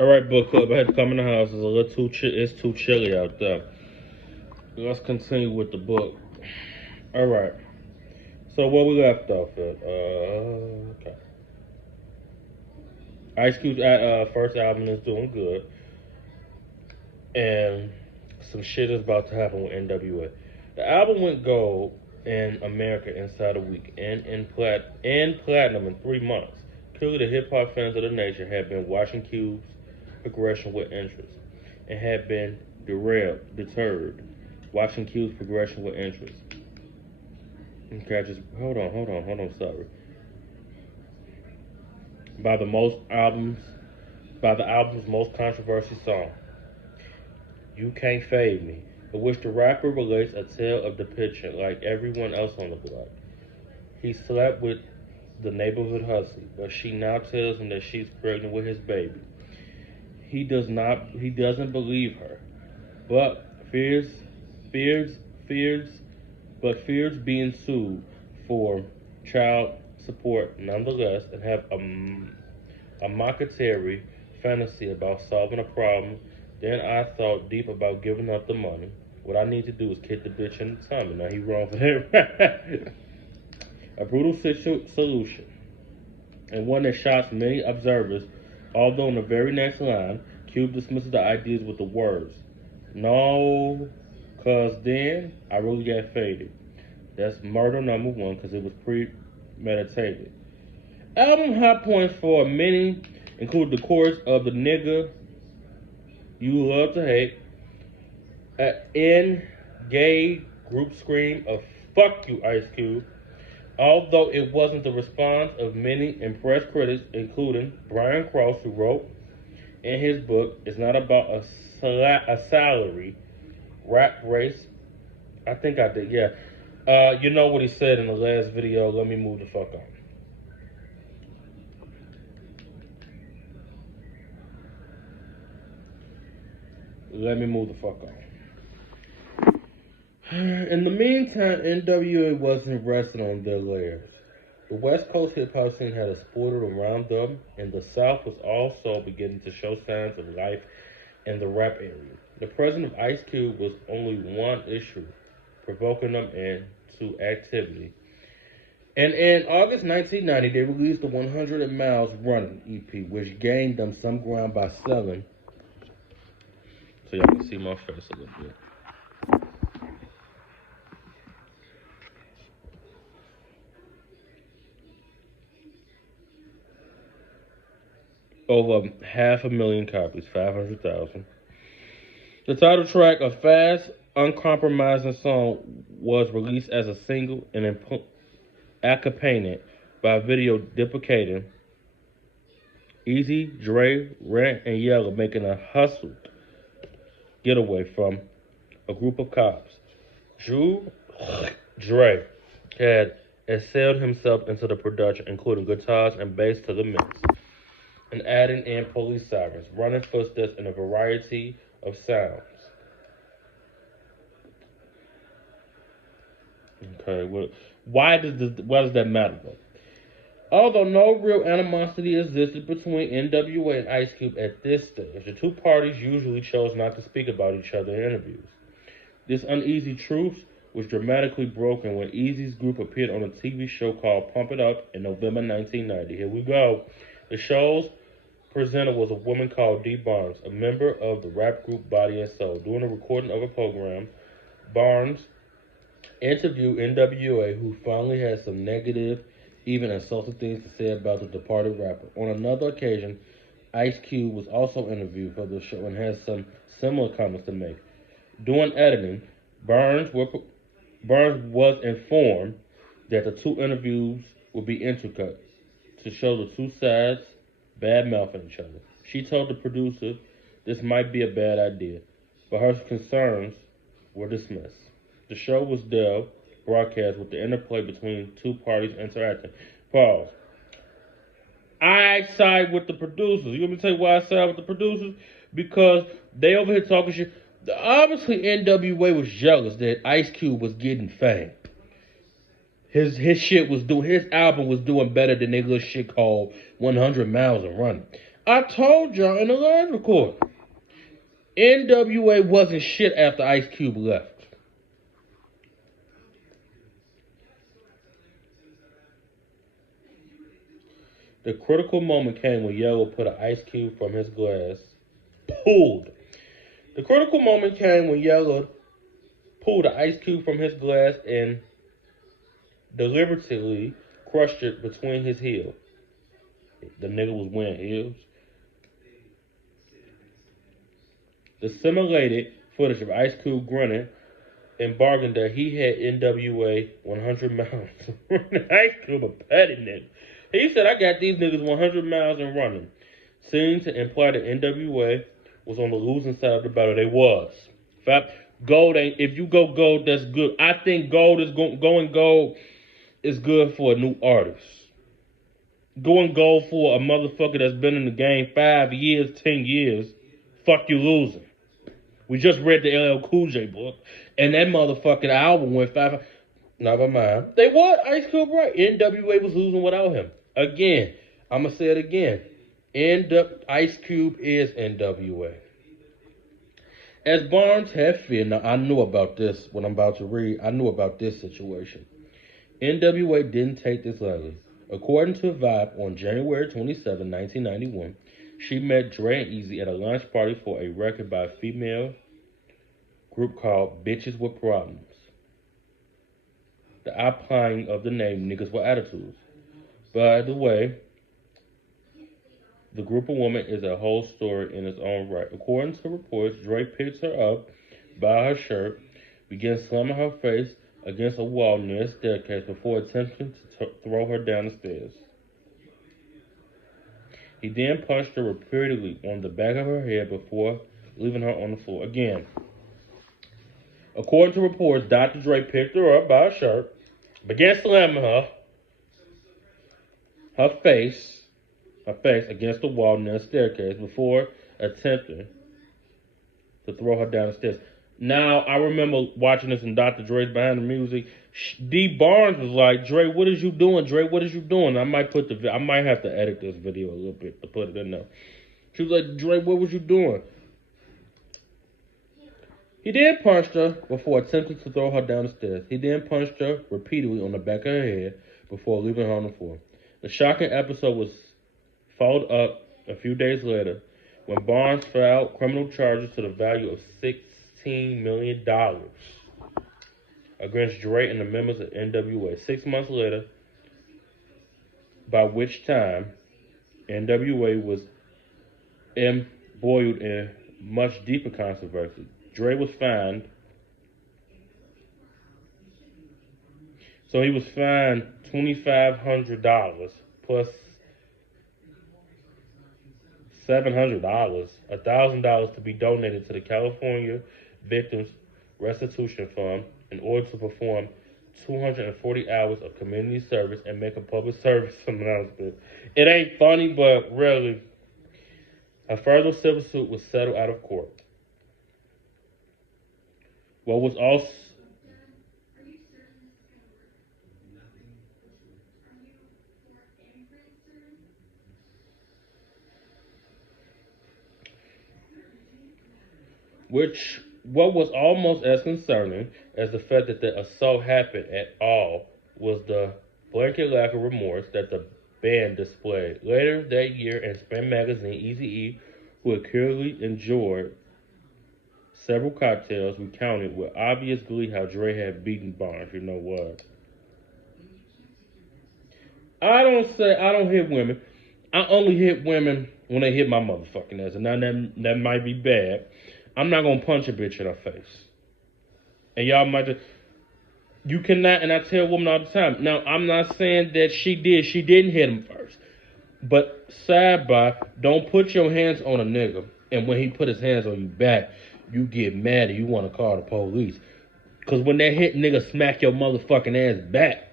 All right, book club. I had to come in the house. It's a little it's too chilly out there. Let's continue with the book. All right. So where we left off at? Okay. Ice Cube's first album is doing good, and some shit is about to happen with NWA. The album went gold in America inside a week, and platinum in 3 months. Clearly, the hip hop fans of the nation had been watching Cube's progression with interest, and had been deterred, watching Cube's progression with interest. Okay, just hold on, sorry. By the most albums, by the album's most controversial song, "You Can't Fade Me," in which the rapper relates a tale of depiction like everyone else on the block. He slept with the neighborhood hussy, but she now tells him that she's pregnant with his baby. He doesn't believe her, but fears, fears, fears being sued for child support nonetheless, and have a mocketary fantasy about solving a problem. Then I thought deep about giving up the money. What I need to do is kick the bitch in the tummy. Now he wrong for that. A brutal solution, and one that shocks many observers, although in the very next line, Cube dismisses the ideas with the words, "No, cause then I really got faded." That's murder number one, because it was premeditated. Album high points for many include the chorus of "The Nigga You Love to Hate," an gay group scream of "Fuck you, Ice Cube," although it wasn't the response of many impressed critics, including Brian Cross, who wrote in his book, "It's not about a salary rap race." I think I did, yeah. You know what he said in the last video. Let me move the fuck on. Let me move the fuck on. In the meantime, NWA wasn't resting on their layers. The West Coast hip hop scene had exploded around them, and the South was also beginning to show signs of life in the rap area. The presence of Ice Cube was only one issue, provoking them into activity. And in August 1990, they released the 100 Miles Running EP, which gained them some ground by selling. So y'all can see my face a little bit. Over 500,000 copies, 500,000. The title track, a fast, uncompromising song, was released as a single and accompanied by a video deprecating Easy, Dre, Rent, and Yellow making a hustled getaway from a group of cops. Dre had excelled himself into the production, including guitars and bass to the mix, and adding in police sirens, running footsteps, and a variety of sounds. Okay, well, why does that matter though? Although no real animosity existed between NWA and Ice Cube at this stage, the two parties usually chose not to speak about each other in interviews. This uneasy truce was dramatically broken when Eazy's group appeared on a TV show called Pump It Up in November 1990. Here we go. The show's presenter was a woman called Dee Barnes, a member of the rap group Body and Soul. During a recording of a program, Barnes interviewed NWA, who finally had some negative, even insulting things to say about the departed rapper. On another occasion, Ice Cube was also interviewed for the show and had some similar comments to make. During editing, Barnes was informed that the two interviews would be intercut to show the two sides bad-mouthing each other. She told the producer this might be a bad idea, but her concerns were dismissed. The show was broadcast with the interplay between two parties interacting. Pause. I side with the producers. You want me to tell you why I side with the producers? Because they over here talking shit. Obviously, NWA was jealous that Ice Cube was getting fame. His album was doing better than their little shit called 100 Miles and Running. I told y'all in the last record, NWA wasn't shit after Ice Cube left. The critical moment came when Yellow put an ice cube from his glass. Pulled. The critical moment came when Yellow pulled an ice cube from his glass and deliberately crushed it between his heels. The nigga was wearing heels. The simulated footage of Ice Cube grunting and bargained that he had NWA 100 miles. Ice Cube a petty nigga. He said, I got these niggas 100 miles and running. Seemed to imply that NWA was on the losing side of the battle. They was. In fact, gold ain't, if you go gold, that's good. I think gold is going gold is good for a new artist. Going gold for a motherfucker that's been in the game 5 years, 10 years, fuck you losing. We just read the LL Cool J book, and that motherfucking album went 5. Never mind. They what? Ice Cube right. NWA was losing without him. Again, I'm going to say it again. Ice Cube is NWA. As Barnes had feared, now I knew about this, what I'm about to read, I knew about this situation. NWA didn't take this lightly. According to Vibe, on January 27, 1991, she met Dre and Easy at a lunch party for a record by a female group called Bitches with Problems. The outlining of the name Niggas with Attitudes. By the way, the group of women is a whole story in its own right. According to reports, Dre picks her up by her shirt, begins slamming her face against a wall near a staircase before attempting to throw her down the stairs. He then punched her repeatedly on the back of her head before leaving her on the floor. Again, according to reports, Dr. Dre picked her up by her shirt, began slamming her face against the wall near a staircase before attempting to throw her down the stairs. Now, I remember watching this in Dr. Dre's Behind the Music. D. Barnes was like, Dre, what is you doing? Dre, what is you doing? I might have to edit this video a little bit to put it in there. She was like, Dre, what was you doing? He then punched her before attempting to throw her down the stairs. He then punched her repeatedly on the back of her head before leaving her on the floor. The shocking episode was followed up a few days later when Barnes filed criminal charges to the value of $16 million against Dre and the members of NWA. 6 months later, by which time NWA was embroiled in much deeper controversy. Dre was fined. So he was fined $2,500 plus $700, $1,000 to be donated to the California Victims Restitution Fund in order to perform 240 hours of community service and make a public service announcement. It ain't funny, but really, a further civil suit was settled out of court. What was also what was almost as concerning as the fact that the assault happened at all was the blanket lack of remorse that the band displayed. Later that year in Spin Magazine, Eazy-E, who had clearly enjoyed several cocktails, recounted with obvious glee how Dre had beaten Barnes. You know what? I don't hit women. I only hit women when they hit my motherfucking ass. And now that might be bad. I'm not going to punch a bitch in her face. And y'all might just... You cannot, and I tell women all the time. Now, I'm not saying that she didn't hit him first. But sidebar, don't put your hands on a nigga. And when he put his hands on you back, you get mad and you want to call the police. Because when that hit nigga smack your motherfucking ass back,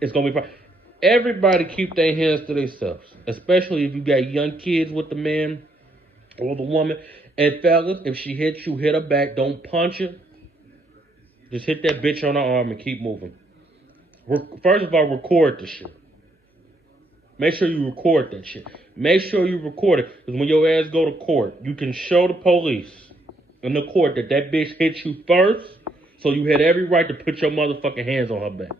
it's going to be... Everybody keep their hands to themselves. Especially if you got young kids with the man or the woman. And fellas, if she hits you, hit her back. Don't punch her. Just hit that bitch on her arm and keep moving. First of all, record the shit. Make sure you record that shit. Make sure you record it, because when your ass go to court, you can show the police in the court that that bitch hit you first, so you had every right to put your motherfucking hands on her back.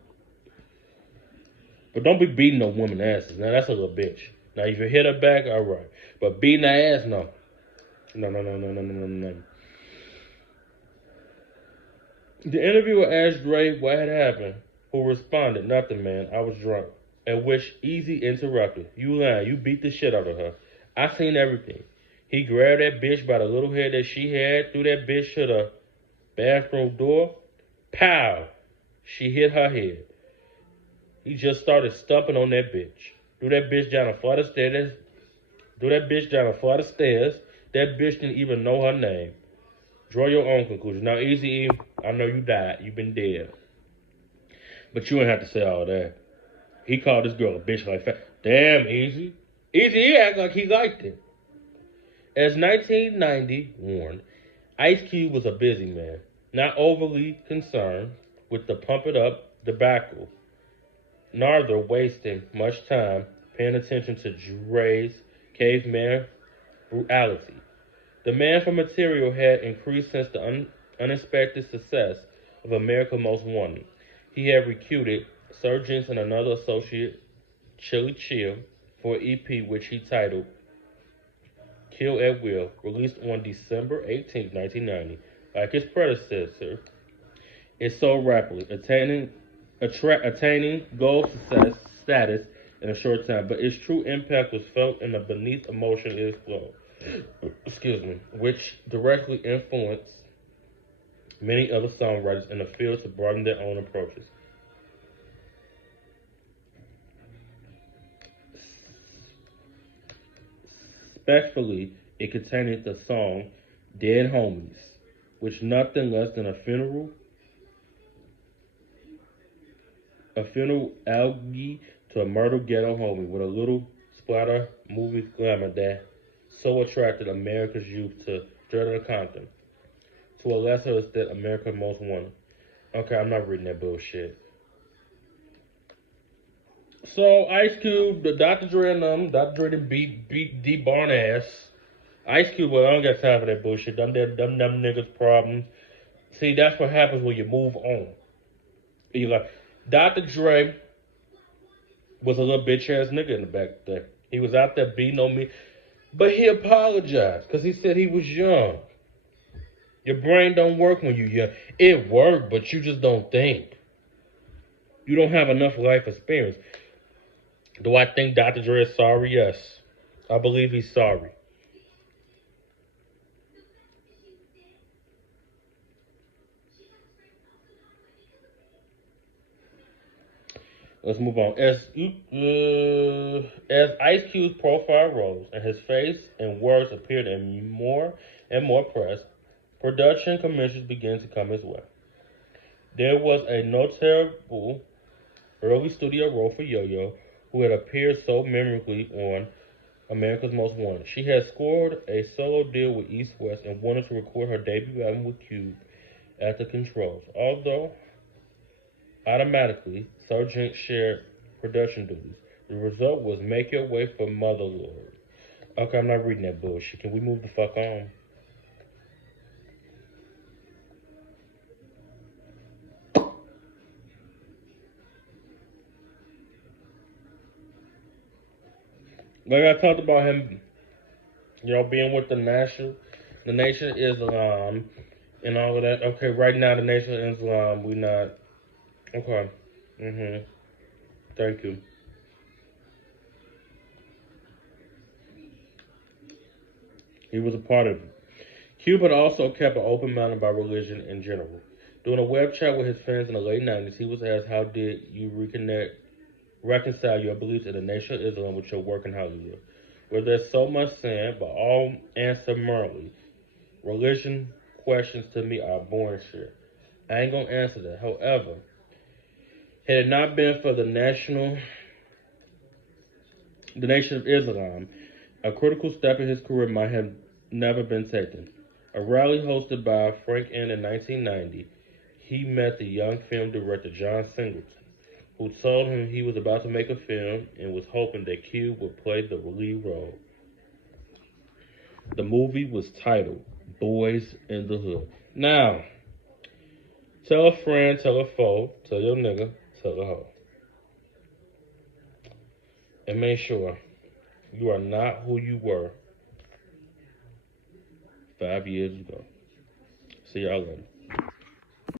But don't be beating no woman asses. Now that's a little bitch. Now if you hit her back, all right. But beating her ass, no. No, no, no, no, no, no, no, no. The interviewer asked Dre what had happened, who responded, "Nothing, man. I was drunk." At which Easy interrupted, "You lying. You beat the shit out of her. I seen everything." He grabbed that bitch by the little head that she had, threw that bitch to the bathroom door. Pow! She hit her head. He just started stumping on that bitch. Threw that bitch down a flight of stairs. That bitch didn't even know her name. Draw your own conclusion. Now, Easy, I know you died. You've been dead. But you ain't have to say all that. He called this girl a bitch like that. Damn, Easy. Easy, he act like he liked it. As 1990 warned, Ice Cube was a busy man, not overly concerned with the pump it up debacle, neither wasting much time paying attention to Dre's caveman brutality. The man for material had increased since the unexpected success of America's Most Wanted. He had recruited sergeants and another associate, Chili Chill, for an EP which he titled Kill at Will, released on December 18, 1990. Like his predecessor, it sold rapidly, attaining gold success status in a short time, but its true impact was felt in the beneath emotion it flowed. Which directly influenced many other songwriters in the field to broaden their own approaches. Especially, it contained the song Dead Homies, which nothing less than a funeral algae to a murder ghetto homie with a little splatter movie glamour that so attracted America's youth to Straight Outta Compton. To a lesser extent, America's Most Wanted. Okay, I'm not reading that bullshit. So Ice Cube, the Dr. Dre and them, Dr. Dre done beat D Barn ass. Ice Cube, well, I don't got time for that bullshit. Them niggas problems. See, that's what happens when you move on. You like Dr. Dre was a little bitch ass nigga in the back there. He was out there beating on me, but he apologized because he said he was young. Your brain don't work when you're young. It worked, but you just don't think. You don't have enough life experience. Do I think Dr. Dre is sorry? Yes. I believe he's sorry. Let's move on. As Ice Cube's profile rose and his face and words appeared in more and more press, production commissions began to come his way. There was a notable early studio role for Yo-Yo, who had appeared so memorably on America's Most Wanted. She had scored a solo deal with East West and wanted to record her debut album with Cube at the controls. Although automatically, Sergeant shared production duties. The result was Make Your Way for Mother Lord. Okay, I'm not reading that bullshit. Can we move the fuck on? Like I talked about him, being with the Nation of Islam, and all of that. Okay, right now the Nation of Islam, we not. Okay. Thank you. He was a part of it. Cube had also kept an open mind about religion in general. During a web chat with his fans in the late 90s, he was asked, how did you reconcile your beliefs in the Nation of Islam with your work in Hollywood? Where there's so much saying, but all answer merely. Religion questions to me are boring shit. I ain't gonna answer that. However, had it not been for the Nation of Islam, a critical step in his career might have never been taken. A rally hosted by Frank N in 1990, he met the young film director John Singleton, who told him he was about to make a film and was hoping that Cube would play the lead role. The movie was titled Boys in the Hood. Now, tell a friend, tell a foe, tell your nigga, tell a hoe. And make sure you are not who you were 5 years ago. See y'all later.